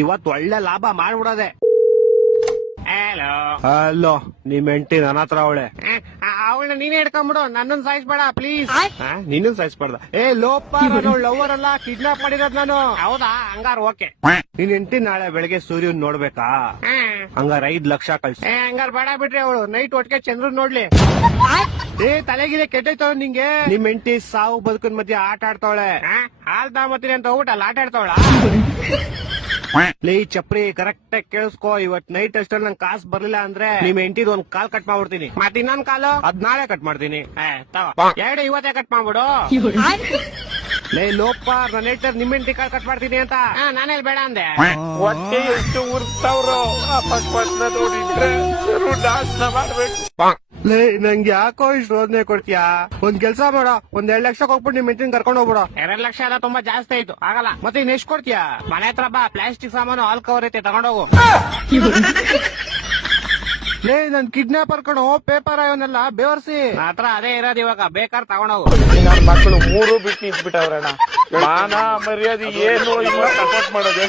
ಇವತ್ ಒಳ್ಳೆ ಲಾಭ ಮಾಡ್ಬಿಡೋದೆ. ಹಲೋ ಹಲೋ, ನಿಮ್ ಹೆಂಡತಿ ನನ್ನ ಹತ್ರ ಅವಳೆ. ಅವಳನ್ನ ನೀನೇ ಹಿಡ್ಕೊಂಡ್ಬಿಡು, ನನ್ನನ್ ಸಾಯಿಸ್ಬೇಡ ಪ್ಲೀಸ್. ನೀನು ಸಾಯಿಸ್ಬಾರ್ದ. ಲೋಪ, ನಾನು ಲವರ್ ಅಲ್ಲ, ಕಿಡ್ನಾಪ್ ಮಾಡಿರೋದ್ ನಾನು. ಹೌದಾ, ಹಂಗಾರ ಓಕೆ. ನಿನ್ ಹೆಂಡತಿ ನಾಳೆ ಬೆಳಗ್ಗೆ ಸೂರ್ಯನ್ ನೋಡ್ಬೇಕಾ? ಹಂಗಾರ 5 ಲಕ್ಷ ಕಳ್ಸಿ. ಹಂಗಾರ ಬೇಡ ಬಿಡ್ರಿ, ಅವಳು ನೈಟ್ ಒಟ್ಟಿಗೆ ಚಂದ್ರನ್ ನೋಡ್ಲಿ. ತಲೆಗಿಲೆ ಕೆಟ್ಟೈತವ ನಿಂಗೆ. ನಿಮ್ ಹೆಂಡತಿ ಸಾವು ಬದುಕಿನ ಮಧ್ಯೆ ಆಟ ಆಡ್ತಾವಳೆ. ಹಾಲ್ ತಗೊಂಬತ್ತೀನಿ ಅಂತ ಹೋಗ್ಬಿಟ್ಟು ಅಲ್ಲಿ ಆಟ ಆಡ್ತಾವಳ. ಲೇ ಚಪ್ರಿ, ಕರೆಕ್ಟ್ ಆಗಿ ಕೇಳಿಸ್ಕೋ. ಇವತ್ ನೈಟ್ ಅಷ್ಟಲ್ಲಿ ನಂಗೆ ಕಾಸು ಬರ್ಲಿಲ್ಲ ಅಂದ್ರೆ ನಿಮ್ ಹೆಂಡತಿದ್ ಒಂದ್ ಕಾಲ್ ಕಟ್ ಮಾಡ್ಬಿಡ್ತೀನಿ. ಮತ್ ಇನ್ನೊಂದ್ ಕಾಲು ಅದ್ ನಾಳೆ ಕಟ್ ಮಾಡ್ತೀನಿ. ಎರಡು ಇವತ್ತೇ ಕಟ್ ಮಾಡ್ಬಿಡು. ಲೇ ಲೋಪ, ನನ್ನ ಹೆಂಡತಿ ನಿಮ್ ಹೆಂಡತಿ ಕಾಲ್ ಕಟ್ ಮಾಡ್ತೀನಿ ಅಂತ. ನಾನೇಲ್ ಬೇಡ ಅಂದೆ. ಹೊಟ್ಟೆ ಎಷ್ಟು ಉರ್ತಾವ್ರೋ ಅಪಸ್ವತ್ನ ನೋಡಿದ್ರೆ ನಾಶನ ಮಾಡ್ಬೇಕು. ಲೇ ನಂಗೆ ಯಾಕೋ ಇಷ್ಟು ರೋದನೆ ಕೊಡ್ತೀಯಾ? ಒಂದ್ ಕೆಲ್ಸ ಮಾಡೋ, ಒಂದ್ 2 ಲಕ್ಷ ಹೋಗ್ಬಿಟ್ಟು ನಿಮ್ ಹೆಂಡತಿನ ಕರ್ಕೊಂಡು ಹೋಗ್ಬಿಡೋ. 2 ಲಕ್ಷ ಎಲ್ಲ ತುಂಬಾ ಜಾಸ್ತಿ ಆಯ್ತು, ಆಗಲ್ಲ. ಮತ್ತೆ ಇನ್ ಎಷ್ಟ್ ಕೊಡ್ತೀಯಾ? ಮನೆ ಹತ್ರ ಬಾ, ಪ್ಲಾಸ್ಟಿಕ್ ಸಾಮಾನು ಹಾಲ್ ಕವರ್ ಐತೆ, ತಗೊಂಡೋಗು. ಲೇ ನನ್ ಕಿಡ್ನಾಪರ್ ಕಣೋ, ಪೇಪರ್ ಇವನ್ನೆಲ್ಲ ಬೇವರ್ಸಿ. ಹತ್ರ ಅದೇ ಇರೋದು, ಇವಾಗ ಬೇಕಾರ್ ತಗೊಂಡೋಗು. ನನ್ನ ಮಕ್ಕಳು 3 ಬಿಟ್ಟು ನಿಂತ್ಬಿಟ್ಟವ್ರಣ್ಣ. ಮಾನ ಮರ್ಯಾದೆ ಏನು ಇಲ್ಲ, ಸಪೋರ್ಟ್ ಮಾಡೋದು.